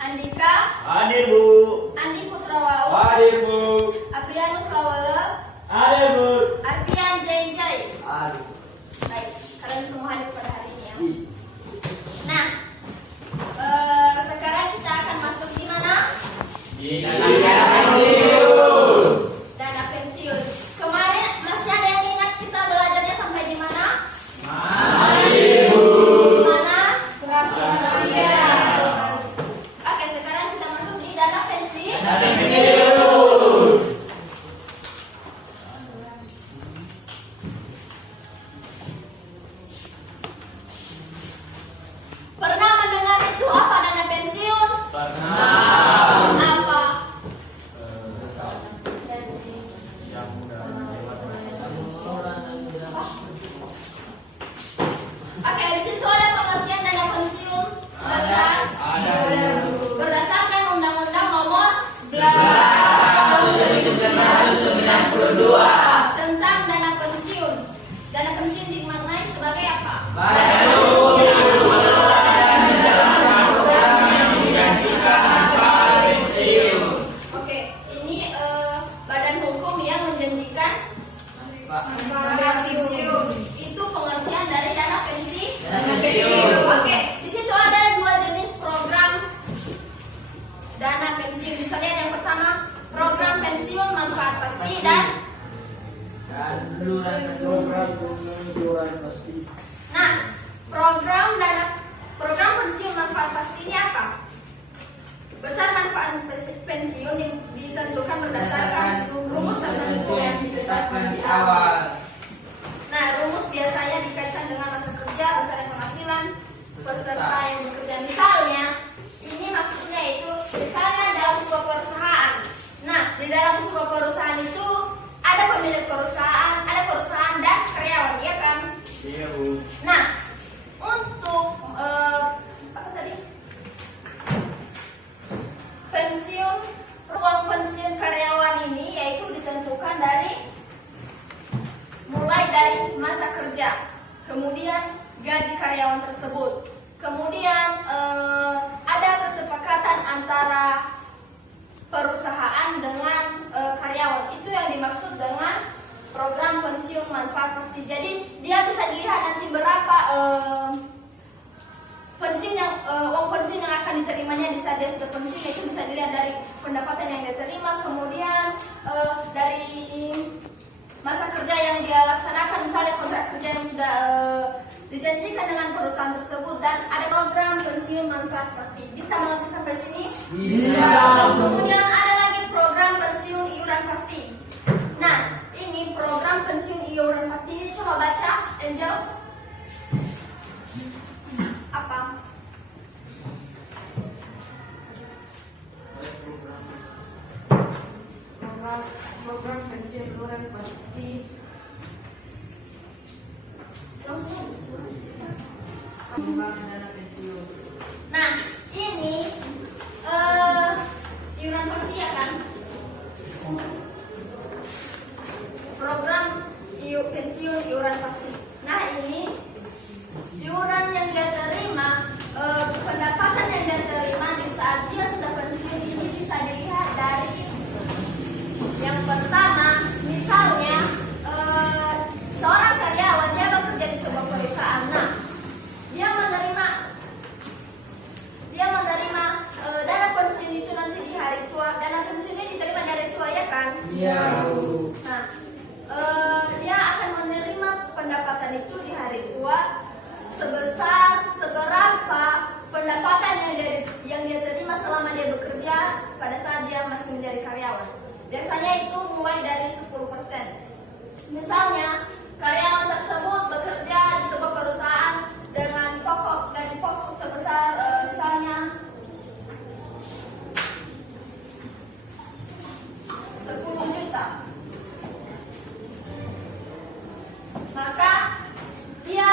Andika. Hadir, Bu. Andi Putrawau. Hadir, Bu. Aprianus Lawala. Hadir, Bu. Arpian Jainjai. Hadir. Baik, kalian semua hadir pada hari ini ya. Ih. Nah, sekarang kita akan masuk di mana? Di dana pensiun. Dana pensiun. Kemarin masih ada yang ingat kita belajarnya sampai di mana? Masih, Bu. Mana? Rahasia. Oke, sekarang kita masuk di dana pensiun. Dana pensiun. Pernah mendengar itu apa dana pensiun? Pernah. Apa? Oke, di situ ada pengertian dana pensiun. Ada. Berdasarkan Undang-Undang Nomor 11 tentang dana pensiun. Dana pensiun dimaknai sebagai apa? Oke, ini badan hukum yang menjanjikan pensiun. Itu pengertian dari dana pensiun. Oke, di situ ada dua jenis program dana pensiun. Misalnya yang pertama program pensiun manfaat pasti dan nah program pensiun manfaat pasti ini apa? Besar manfaat pensiun ditentukan berdasarkan rumus tertentu yang ditetapkan di awal. Nah, rumus biasanya dikaitkan dengan masa kerja, besaran penghasilan peserta yang bekerja. Misalnya, ini maksudnya itu misalnya dalam sebuah perusahaan. Nah, di dalam sebuah perusahaan itu ada pemilik perusahaan, ada perusahaan dan karyawan, ya kan? Iya, Bu. Nah, untuk apa tadi? Pensiun, ruang pensiun karyawan ini yaitu ditentukan mulai dari masa kerja, kemudian gaji karyawan tersebut, kemudian ada kesepakatan antara perusahaan dengan karyawan. Itu yang dimaksud dengan program pensiun manfaat pasti. Jadi dia bisa dilihat nanti berapa uang pensiun yang akan diterimanya di saat dia sudah pensiun. Itu bisa dilihat dari pendapatan yang dia terima, kemudian dari masa kerja yang dia laksanakan, misalnya kontrak kerja yang sudah dijanjikan dengan perusahaan tersebut, dan ada program pensiun manfaat pasti. Bisa mengerti sampai sini? Bisa. Kemudian ada lagi program pensiun iuran pasti. Nah, ini program pensiun iuran pasti ini, coba baca, Angel. Apa? Program pensiun iuran pasti pengembangan dana pensiun. Nah, ini iuran pasti ya kan? Program pensiun iuran pasti. Nah, ini iuran yang dia terima, pendapatan yang dia terima di saat dia sudah pensiun ini bisa dilihat dari yang pertama, misalnya seorang karyawan dia bekerja di sebuah perusahaan. Nah, dia menerima dana pensiun itu nanti di hari tua. Dana pensiunnya diterima di hari tua, ya kan? Iya, Bu. Nah, dia akan menerima pendapatan itu di hari tua sebesar seberapa pendapatan yang dia terima selama dia bekerja pada saat Biasanya itu mulai dari 10%. Misalnya, karyawan tersebut bekerja di sebuah perusahaan dengan gaji pokok sebesar misalnya 10 juta. Maka dia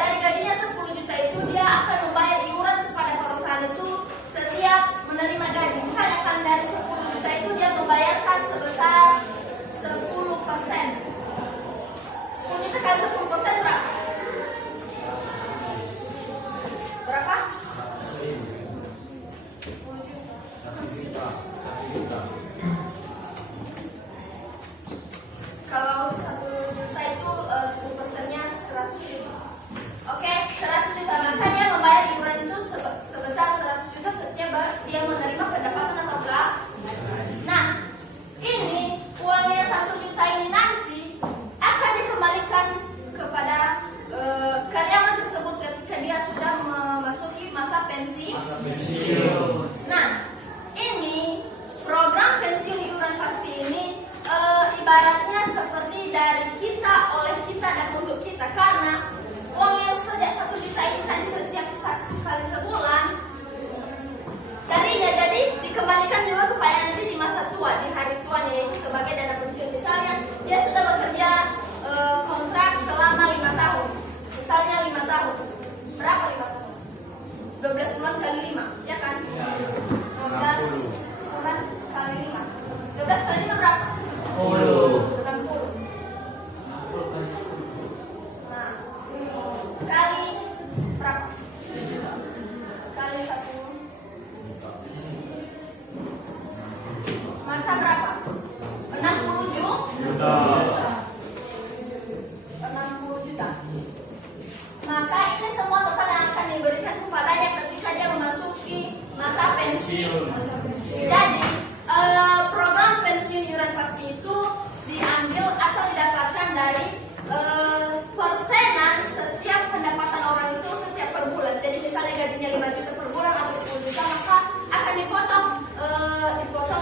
dari gajinya 10 juta itu dia akan membayar iuran kepada perusahaan itu setiap menerima gaji. Misalnya kan dari 10 juta itu dia membayarkan sebesar 10%. 10 juta kali 10% berapa? Berapa? 10 juta. Kalau 1 juta itu 10%-nya 100 juta. Oke, 100 juta. Maka dia membayar iuran itu sebesar 100 juta setiap dia menerima pendapatan atau enggak. Nah, ini uangnya 1 juta ini nanti akan dikembalikan kepada karyawan tersebut ketika dia sudah memasuki masa pensi. Nah, ini program pensiun iuran pasti ini ibaratnya seperti dari kita, oleh kita, dan untuk kita. Karena uangnya sejak 1 juta ini tadi setiap kali sebulan tadinya, jadi dikembalikan juga kepada nanti di masa tua, di hari tuanya, yaitu sebagai dana pensiun. Misalnya dia sudah bekerja kontrak selama 5 tahun. Misalnya 5 tahun. Berapa 5 tahun? 12 bulan kali 5, ya kan? 12 bulan kali 5. 12 kali 5 berapa? 60. Nah, kali berapa? Kali 1. Maka berapa? 60 juta. 60 juta. Maka ini semua total yang akan diberikan kepadanya ketika dia memasuki masa pensiun. Jadi program pensiun iuran pasti itu diambil atau didapatkan dari persenan setiap pendapatan orang itu setiap per bulan. Jadi misalnya gajinya 5 juta per bulan atau 10 juta, maka akan dipotong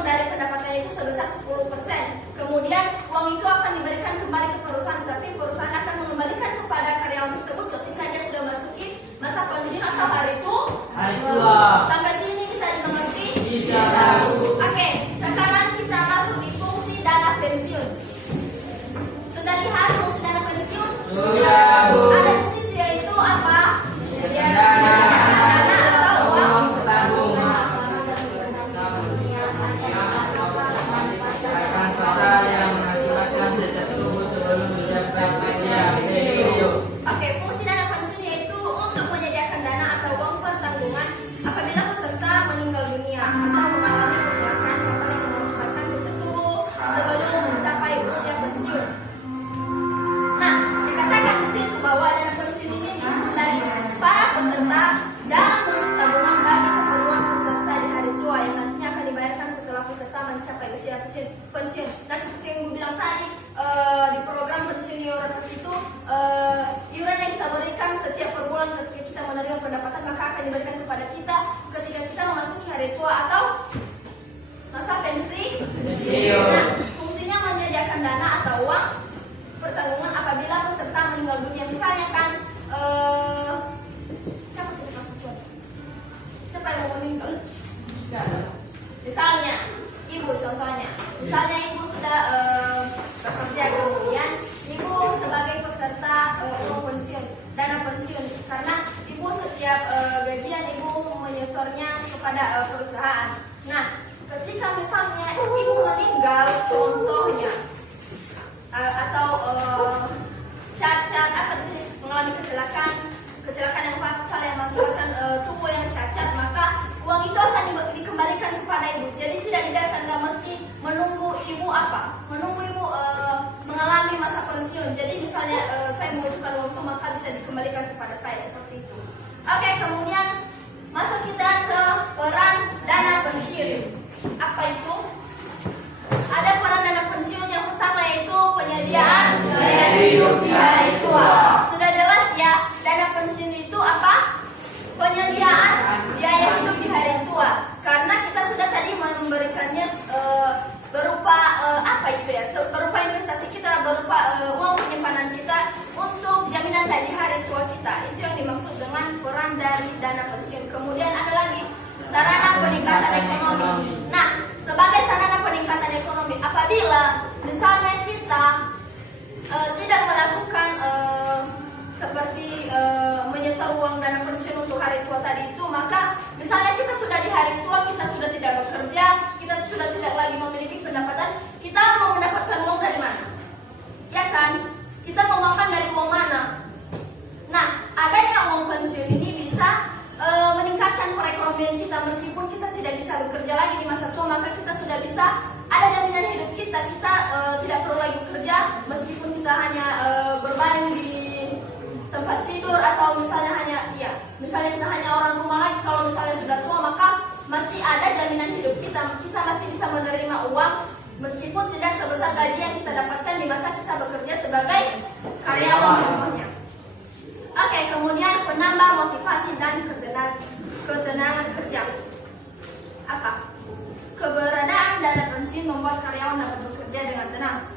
dari pendapatannya itu sebesar 10%. Kemudian uang itu akan diberikan kembali ke perusahaan, tapi perusahaan akan mengembalikan kepada karyawan tersebut ketika dia sudah masuki masa pensiun atau hari tua. Sampai sini bisa dimengerti? Bisa. Oke, sekarang kita masuk di fungsi dana pensiun. Sudah lihat fungsi dana pensiun? Sudah, Bu. Ada di situ yaitu apa? Dana atau uang tabungan. Akan fatal yang mengakibatkan tertutup sebelum mendapat pensiun. Oke, fungsi dana pensiun yaitu untuk menyediakan dana atau uang pertanggungan apabila peserta meninggal dunia atau mengalami kecelakaan fatal yang mengakibatkan cacat tubuh sebelum mencapai usia pensiun. Nah, dikatakan di situ bahwa dana pensiun ini dihitung dari para peserta dalam bentuk tabungan bagi keperluan peserta di hari tua yang nantinya akan dibayarkan setelah peserta mencapai usia pensiun. Nah, seperti yang gue bilang tadi, di program pensiun iuran itu iuran yang kita berikan setiap per bulan ketika kita menerima pendapatan, maka akan diberikan kepada kita ketika kita memasuki hari tua atau masa pensi. Nah, fungsinya menyediakan dana atau uang pertanggungan apabila peserta meninggal dunia. Misalnya kan siapa yang mau meninggal? Misalnya ibu, contohnya misalnya ibu sudah bekerja, kemudian ibu sebagai peserta uang pensiun, dana pensiun, karena ibu setiap gajian ibu menyetornya kepada perusahaan. Nah, ketika misalnya ibu meninggal contohnya atau cacat, apa sih, mengalami kecelakaan yang fatal yang mengakibatkan tubuh yang cacat, maka uang itu akan dikembalikan kepada ibu. Jadi tidak dibiarkan, nggak mesti menunggu ibu mengalami masa pensiun. Jadi misalnya saya membutuhkan uang itu, maka bisa dikembalikan kepada saya seperti itu. Oke, kemudian masuk kita ke peran dana pensiun. Apa itu? Ada peran dana pensiun yang pertama yaitu penyediaan biaya hidup di hari tua. Sudah jelas ya, dana pensiun itu apa? Penyediaan biaya hidup di hari tua. Karena kita sudah tadi memberikannya berupa itu ya, berupa investasi kita, berupa uang penyimpanan kita untuk jaminan di hari tua kita. Itu yang dimaksud dengan peran dari dana pensiun. Kemudian ada lagi sarana peningkatan ekonomi. Nah, sebagai sarana peningkatan ekonomi, apabila misalnya kita tidak melakukan seperti menyetor uang dana pensiun untuk hari tua tadi itu, maka misalnya kita sudah di hari tua, kita sudah tidak bekerja, kita sudah tidak lagi memiliki pendapatan, kita mau mendapatkan uang dari mana? Ya kan? Kita mau makan dari uang mana? Nah, adanya uang pensiun ini bisa meningkatkan perekonomian kita. Meskipun kita tidak bisa bekerja lagi di masa tua, maka kita sudah bisa ada jaminan hidup kita. Kita tidak perlu lagi bekerja, meskipun kita hanya berbaring di tempat tidur, atau misalnya misalnya kita hanya orang rumah lagi. Kalau misalnya sudah tua, maka masih ada jaminan hidup kita. Kita masih bisa menerima uang meskipun tidak sebesar gaji yang kita dapatkan di masa kita bekerja sebagai karyawan contohnya. Oke, kemudian penambah motivasi dan ketenangan kerja. Apa? Keberadaan dana pensiun membuat karyawan dapat bekerja dengan tenang,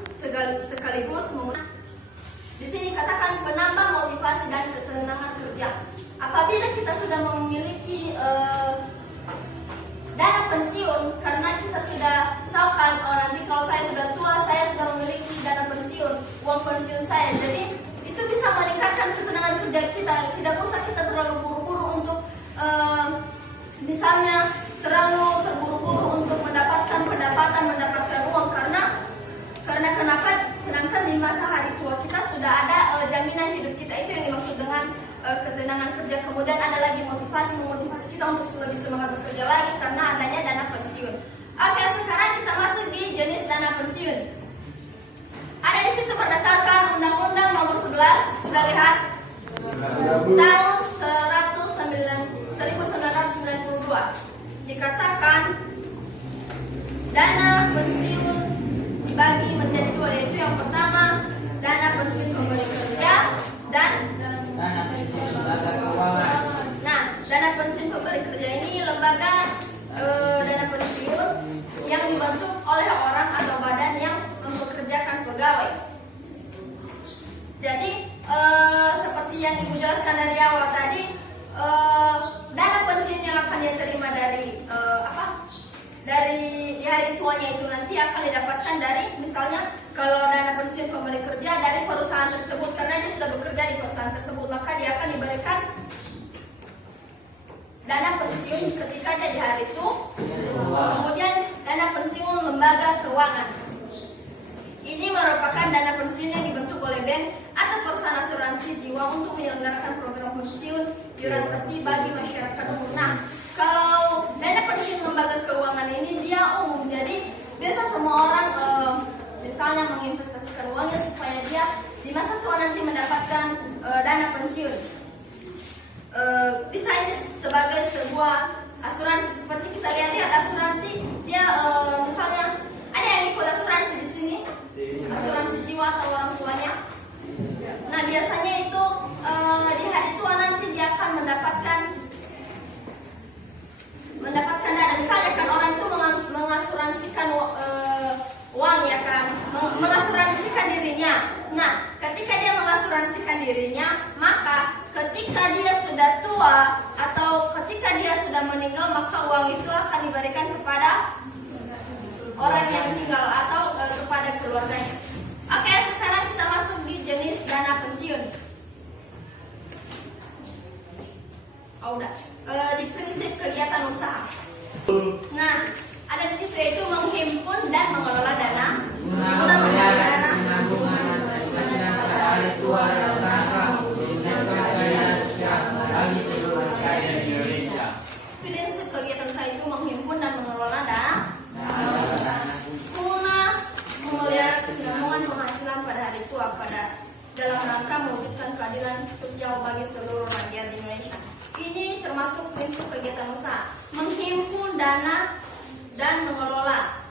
sekaligus di sini katakan penambah motivasi dan ketenangan kerja. Apabila kita sudah memiliki dana pensiun, karena kita sudah tahu kan, nanti kalau saya sudah tua, saya sudah memiliki dana pensiun, uang pensiun saya. Jadi itu bisa meningkatkan ketenangan kerja kita. Tidak usah kita terlalu buru-buru untuk misalnya terlalu terburu-buru untuk mendapatkan pendapatan, mendapatkan uang, karena kenapa? Sedangkan di masa hari tua kita sudah ada jaminan hidup kita. Itu yang dimaksud dengan ketenangan kerja. Kemudian ada lagi memotivasi kita untuk lebih semangat bekerja lagi karena adanya dana pensiun. Oke, sekarang kita masuk di jenis dana pensiun. Ada di situ berdasarkan Undang-Undang Nomor 11, sudah lihat? Tahun 1992 dikatakan dana pensiun dibagi menjadi dua, yaitu yang pertama dana pensiun pemberi kerja dan dana pensiun lembaga keuangan. Nah, dana pensiun pemberi kerja ini lembaga dana pensiun yang dibentuk oleh orang atau badan yang mempekerjakan pegawai. Jadi seperti yang Ibu jelaskan dari awal tadi, dana pensiun yang akan dia terima dari hari tuanya itu nanti akan didapatkan dari, misalnya kalau dana pensiun pemberi kerja dari perusahaan tersebut, karena dia sudah bekerja di perusahaan tersebut, maka dia akan diberikan dana pensiun ketika dia di hari itu. Kemudian dana pensiun lembaga keuangan ini merupakan dana pensiun yang dibentuk oleh bank atau perusahaan asuransi jiwa untuk menyelenggarakan program pensiun iuran pasti bagi masyarakat umum. Nah, kalau dana pensiun lembaga keuangan ini dia umum, jadi biasa semua orang misalnya menginvestasikan uangnya supaya dia di masa tua nanti mendapatkan dana pensiun. Bisa ini sebagai sebuah asuransi, seperti kita lihat asuransi dia misalnya ada yang ikut asuransi di sini, asuransi jiwa atau orang tuanya. Nah, biasanya itu di hari tua nanti dia akan mendapatkan dana. Misalnya kan orang itu mengasuransikan uang, ya kan, mengasuransikan dirinya. Nah, ketika dia mengasuransikan dirinya, maka ketika dia sudah tua atau ketika dia sudah meninggal, maka uang itu akan diberikan kepada orang yang tinggal atau kepada keluarganya. Oke, sekarang kita masuk di jenis dana pensiun. Udah. Di prinsip kegiatan usaha. Nah, ada di situ yaitu menghimpun dan mengelola dana guna memelihara penanggungan penghasilan pada hari tua dalam rangka meningkatkan keadilan sosial bagi seluruh rakyat Indonesia. Prinsip kegiatan usaha itu menghimpun dan mengelola dana guna memelihara kesinambungan penghasilan pada hari tua dalam rangka mewujudkan keadilan sosial bagi seluruh rakyat Indonesia. Ini termasuk prinsip kegiatan usaha, menghimpun dana dan mengelola